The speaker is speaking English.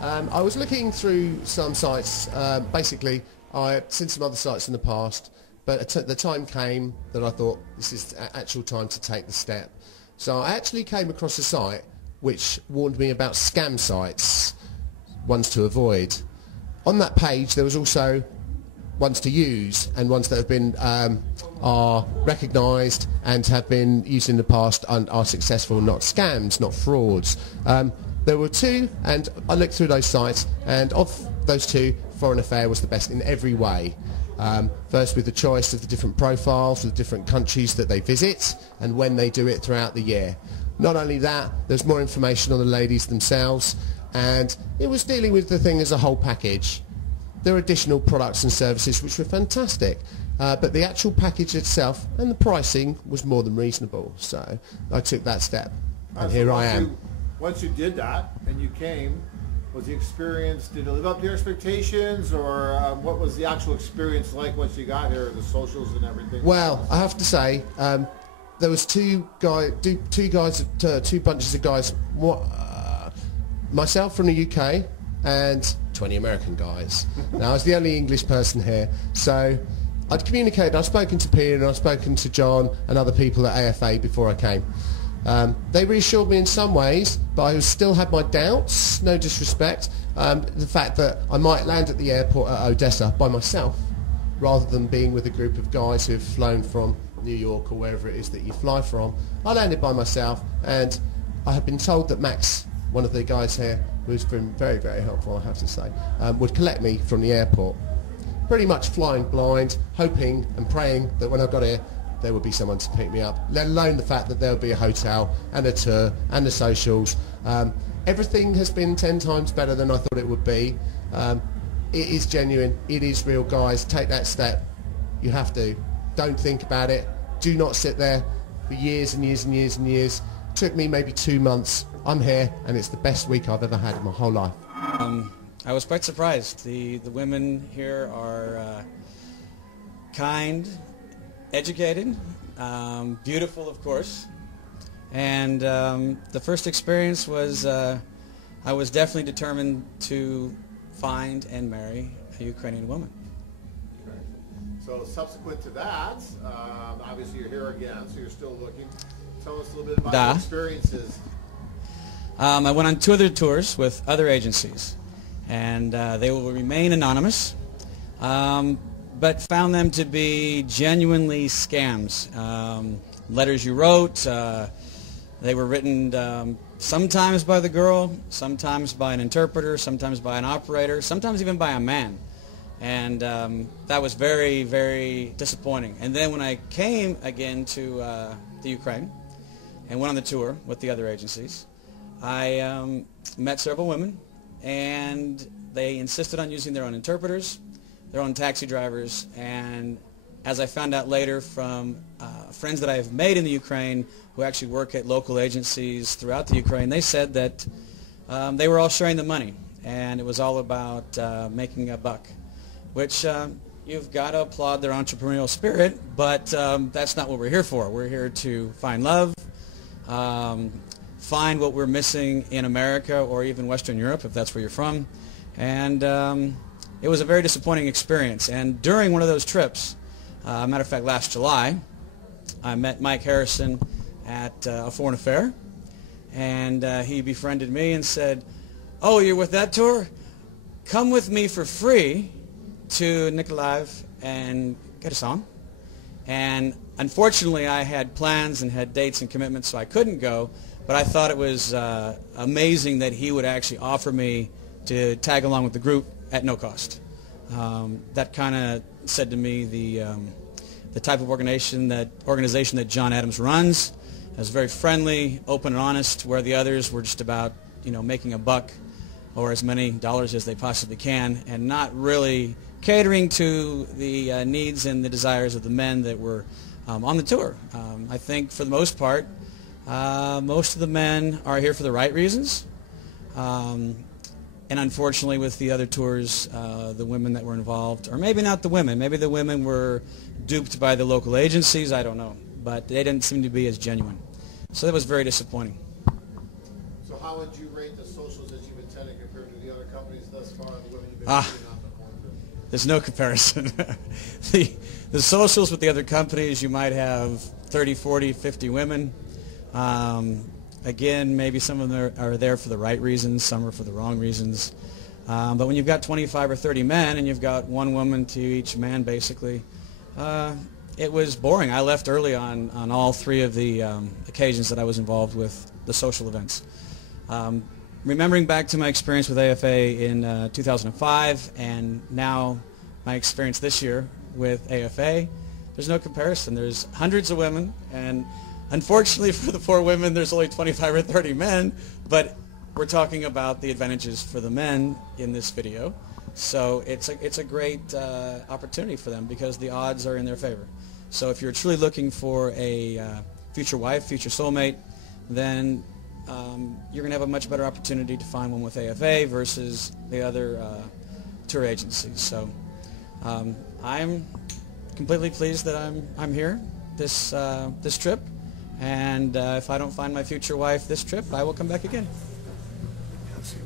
I was looking through some sites. Basically, I had seen some other sites in the past, but the time came that I thought this is the actual time to take the step. So I actually came across a site which warned me about scam sites, ones to avoid. On that page, there was also ones to use and ones that have been are recognised and have been used in the past and are successful, not scams, not frauds. There were two, and I looked through those sites, and of those two, Foreign Affair was the best in every way. First with the choice of the different profiles, the different countries that they visit, and when they do it throughout the year. Not only that, there's more information on the ladies themselves, and it was dealing with the thing as a whole package. There were additional products and services which were fantastic, but the actual package itself and the pricing was more than reasonable, so I took that step, and here I am. Once you did that and you came, was the experience, did it live up to your expectations, or what was the actual experience like once you got here, the socials and everything? Well, I have to say, there was two bunches of guys, myself from the UK and 20 American guys. Now, I was the only English person here, so I'd communicated. I'd spoken to Peter and I'd spoken to John and other people at AFA before I came. They reassured me in some ways, but I still had my doubts, no disrespect. The fact that I might land at the airport at Odessa by myself, rather than being with a group of guys who've flown from New York or wherever it is that you fly from. I landed by myself, and I had been told that Max, one of the guys here, who's been very, very helpful, I have to say, would collect me from the airport. Pretty much flying blind, hoping and praying that when I got here, there would be someone to pick me up, let alone the fact that there would be a hotel and a tour and the socials. Everything has been 10 times better than I thought it would be. It is genuine, it is real, guys. Take that step. You have to. Don't think about it. Do not sit there for years and years and years and years. It took me maybe 2 months. I'm here, and it's the best week I've ever had in my whole life. I was quite surprised. The women here are kind, educated, beautiful, of course, and the first experience was I was definitely determined to find and marry a Ukrainian woman. So subsequent to that, obviously you're here again, so you're still looking. Tell us a little bit about your experiences. I went on 2 other tours with other agencies, and they will remain anonymous. But found them to be genuinely scams. Letters you wrote, they were written sometimes by the girl, sometimes by an interpreter, sometimes by an operator, sometimes even by a man. And that was very, very disappointing. And then when I came again to the Ukraine and went on the tour with the other agencies, I met several women, and they insisted on using their own interpreters, their own taxi drivers, and as I found out later from friends that I have made in the Ukraine who actually work at local agencies throughout the Ukraine, they said that they were all sharing the money, and it was all about making a buck, which you've got to applaud their entrepreneurial spirit, but that's not what we're here for. We're here to find love, find what we're missing in America or even Western Europe, if that's where you're from, and it was a very disappointing experience. And during one of those trips, matter of fact, last July, I met Mike Harrison at a Foreign Affair, and he befriended me and said, "Oh, you're with that tour? Come with me for free to Nikolaev and get a song." And unfortunately, I had plans and had dates and commitments, so I couldn't go, but I thought it was amazing that he would actually offer me to tag along with the group at no cost. That kind of said to me the type of organization that John Adams runs. It was very friendly, open and honest, where the others were just about, you know, making a buck or as many dollars as they possibly can, and not really catering to the needs and the desires of the men that were on the tour. I think for the most part, most of the men are here for the right reasons. And unfortunately, with the other tours, the women that were involved, or maybe not the women, maybe the women were duped by the local agencies, I don't know. But they didn't seem to be as genuine. So that was very disappointing. So how would you rate the socials that you've attended compared to the other companies thus far, the women you've been Ah. shooting on before? There's no comparison. the socials with the other companies, you might have 30, 40, 50 women. Again, maybe some of them are there for the right reasons, some are for the wrong reasons. But when you've got 25 or 30 men and you've got one woman to each man, basically, it was boring. I left early on all three of the occasions that I was involved with the social events. Remembering back to my experience with AFA in 2005 and now my experience this year with AFA, there's no comparison. There's hundreds of women, and unfortunately for the poor women, there's only 25 or 30 men, but we're talking about the advantages for the men in this video. So it's a great opportunity for them because the odds are in their favor. So if you're truly looking for a future wife, future soulmate, then you're going to have a much better opportunity to find one with AFA versus the other tour agencies. So I'm completely pleased that I'm here this trip, and if I don't find my future wife this trip, I will come back again. Let's see.